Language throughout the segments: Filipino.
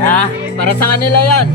Ah, para sa kanila yan.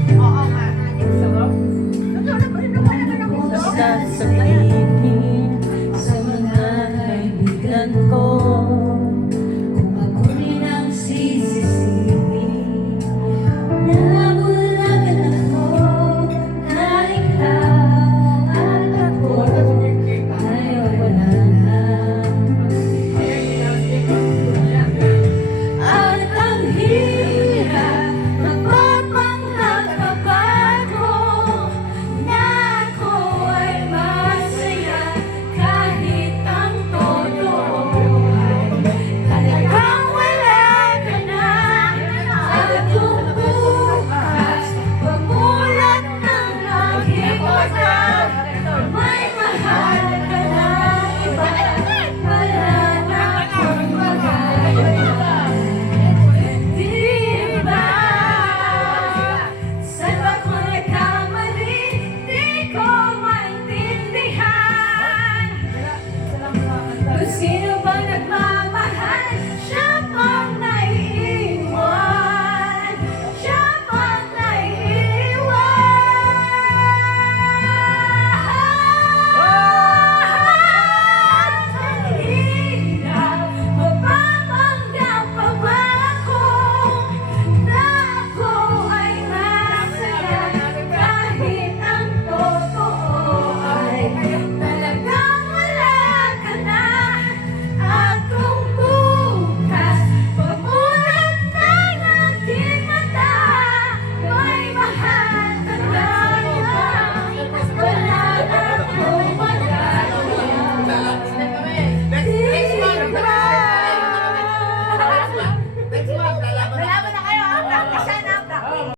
จากมา